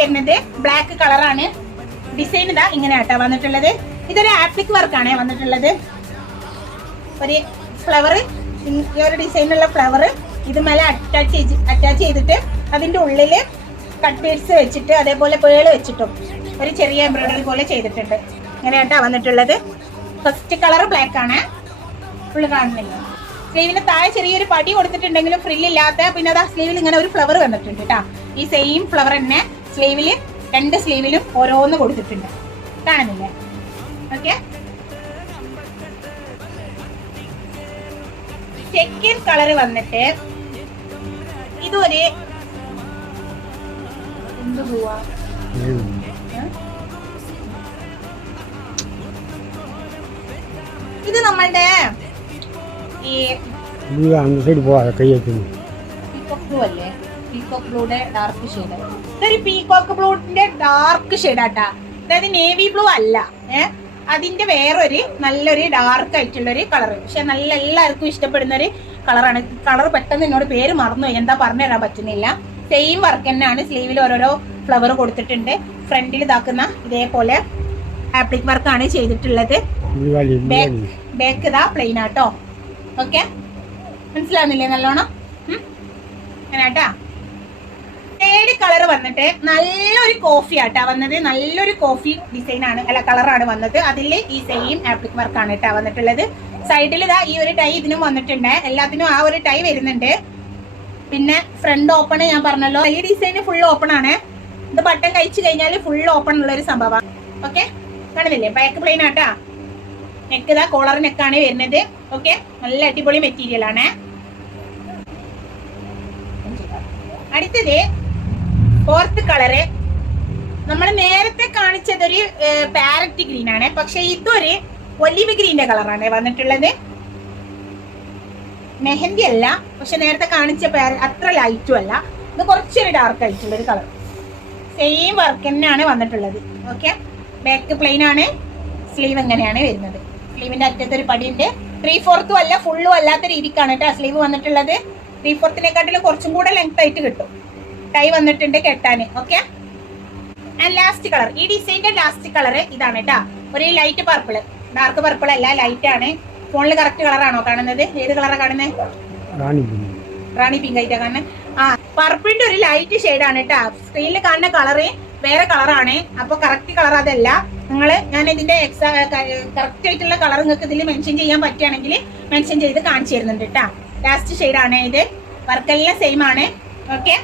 വരുന്നത് ബ്ലാക്ക് കളറാണ്. ഡിസൈൻ ഇതാ ഇങ്ങനെ ആട്ടാ വന്നിട്ടുള്ളത്. ഇതൊരു ആപ്ലിക് വർക്കാണ് വന്നിട്ടുള്ളത്. ഒരു ഫ്ലവർ, ഈ ഒരു ഡിസൈനുള്ള ഫ്ലവർ ഇത് മേലെ അറ്റാച്ച് ചെയ്തിട്ട് അതിന്റെ ഉള്ളില് കട്ട് ബീഡ്സ് വെച്ചിട്ട് അതേപോലെ പേള് വെച്ചിട്ടും ഒരു ചെറിയ എംബ്രോയിഡറി പോലെ ചെയ്തിട്ടുണ്ട്. ഇങ്ങനെയാട്ടാ വന്നിട്ടുള്ളത്. ഫസ്റ്റ് കളർ ബ്ലാക്ക് ആണ്. ഫുള്ള് കാണുന്നില്ല. സ്ലീവിന് താഴെ ചെറിയൊരു പടി കൊടുത്തിട്ടുണ്ടെങ്കിലും ഫ്രില്ലില്ലാത്ത, പിന്നെ അതാ സ്ലീവിൽ ഇങ്ങനെ ഒരു ഫ്ലവർ വന്നിട്ടുണ്ട് കേട്ടാ. ഈ സെയിം ഫ്ലവർ തന്നെ സ്ലീവില് രണ്ട് സ്ലീവിലും ഓരോന്ന് കൊടുത്തിട്ടുണ്ട്. കാണുന്നില്ലേ? ഓക്കെ. സെക്കൻഡ് കളർ വന്നിട്ട് ഇതൊരു എന്ത് പോവാ, ഇത് നമ്മളുടെ ഈ പീകോക്ക് ബ്ലൂ അല്ലേ, പീകോക്ക് ബ്ലൂയുടെ ഡാർക്ക് ഷെയ്ഡ്. ഇതൊരു പീകോക്ക് ബ്ലൂന്റെ ഡാർക്ക് ഷെയ്ഡ് ആട്ടാ. അതായത് നേവി ബ്ലൂ അല്ല, അതിന്റെ വേറൊരു നല്ലൊരു ഡാർക്ക് ആയിട്ടുള്ള ഒരു കളർ. പക്ഷെ നല്ല എല്ലാവർക്കും ഇഷ്ടപ്പെടുന്ന ഒരു കളറാണ്. കളർ പെട്ടെന്ന് എന്നോട് പേര് മറന്നുപോയി, എന്താ പറഞ്ഞു തരാൻ പറ്റുന്നില്ല. സെയിം വർക്ക് തന്നെയാണ്. സ്ലീവിൽ ഓരോരോ ഫ്ലവർ കൊടുത്തിട്ടുണ്ട്. ഫ്രണ്ടിൽ ഇതാക്കുന്ന ഇതേപോലെ ആപ്ലിക് വർക്കാണ് ചെയ്തിട്ടുള്ളത്. ബാക്ക് ഇതാ പ്ലെയിൻ ആട്ടോ. ഓക്കെ, മനസ്സിലാവുന്നില്ലേ നല്ലോണം? അങ്ങനാട്ടാ. തേർഡ് കളർ വന്നിട്ട് നല്ലൊരു കോഫി ആട്ടാ വന്നത്. നല്ലൊരു കോഫി ഡിസൈൻ ആണ്, അല്ല കളറാണ് വന്നത്. അതിൽ ഈ സെയിം ആപ്ലിക് വർക്കാണ് കേട്ടാ വന്നിട്ടുള്ളത്. സൈഡിൽ ഇതാ ഈ ഒരു ടൈ ഇതിനും വന്നിട്ടുണ്ട്. എല്ലാത്തിനും ആ ഒരു ടൈ വരുന്നുണ്ട്. പിന്നെ ഫ്രണ്ട് ഓപ്പൺ ഞാൻ പറഞ്ഞല്ലോ. ഈ ഡിസൈന് ഫുൾ ഓപ്പൺ ആണ്. ഇത് ബട്ടൺ കഴിച്ചു കഴിഞ്ഞാൽ ഫുൾ ഓപ്പൺ ഉള്ള ഒരു സംഭവമാണ്. ഓക്കെ, കാണുന്നില്ലേ? ബാക്ക് പ്ലെയിൻ ആട്ടാ. നെക്ക് ഇതാ കോളർ നെക്കാണ് വരുന്നത്. ഓക്കെ, നല്ല അടിപൊളി മെറ്റീരിയൽ ആണ്. അടുത്തത് ഫോർത്ത് കളറ്. നമ്മൾ നേരത്തെ കാണിച്ചതൊരു പാരറ്റ് ഗ്രീൻ ആണ്, പക്ഷെ ഇതൊരു ഒലിവ് ഗ്രീന്റെ കളറാണ് വന്നിട്ടുള്ളത്. മെഹന്തി അല്ല, പക്ഷെ നേരത്തെ കാണിച്ച അത്ര ലൈറ്റും അല്ല. ഇത് കുറച്ചൊരു ഡാർക്ക് ആയിട്ടുള്ള ഒരു കളർ. സെയിം വർക്ക് തന്നെയാണ് വന്നിട്ടുള്ളത്. ഓക്കെ, ബാക്ക് പ്ലെയിൻ ആണ്. സ്ലീവ് എങ്ങനെയാണ് വരുന്നത്? സ്ലീവിന്റെ അറ്റത്ത് ഒരു പടിയുണ്ട്. 3/4 അല്ല, ഫുള്ളും അല്ലാത്ത രീതിക്കാണ് കേട്ടോ സ്ലീവ് വന്നിട്ടുള്ളത്. 3/4 കുറച്ചും കൂടെ ലെങ്ത് ആയിട്ട് കിട്ടും. ടൈ വന്നിട്ടുണ്ട് കെട്ടാന്. ഓക്കെ, ആൻഡ് ലാസ്റ്റ് കളർ, ഈ ഡിസൈനിന്റെ ലാസ്റ്റ് കളർ ഇതാണ് കേട്ടാ. ഒരു ലൈറ്റ് പർപ്പിള്, ഡാർക്ക് പർപ്പിൾ അല്ല, ലൈറ്റ് ആണ്. ഫോണിൽ കറക്റ്റ് കളറാണോ കാണുന്നത്? ഏത് കളറാ കാണുന്നത്? റാണി പിങ്ക് ആയിട്ടാ കാണുന്നത്. ആ, പർപ്പിളിന്റെ ഒരു ലൈറ്റ് ഷെയ്ഡ് ആണ് കേട്ടാ. സ്ക്രീനിൽ കാണുന്ന കളറ് വേറെ കളറാണ്. അപ്പൊ കറക്റ്റ് കളർ അതല്ല. ഞാൻ ഇതിന്റെ കറക്റ്റ് ആയിട്ടുള്ള കളർ നിങ്ങൾക്ക് ഇതിൽ മെൻഷൻ ചെയ്യാൻ പറ്റുകയാണെങ്കിൽ മെൻഷൻ ചെയ്ത് കാണിച്ചു തരുന്നുണ്ട് കേട്ടാ. ലാസ്റ്റ് ഷെയ്ഡ് ആണ് ഇത്. വർക്കെല്ലാം സെയിം ആണ്. ഓക്കെ.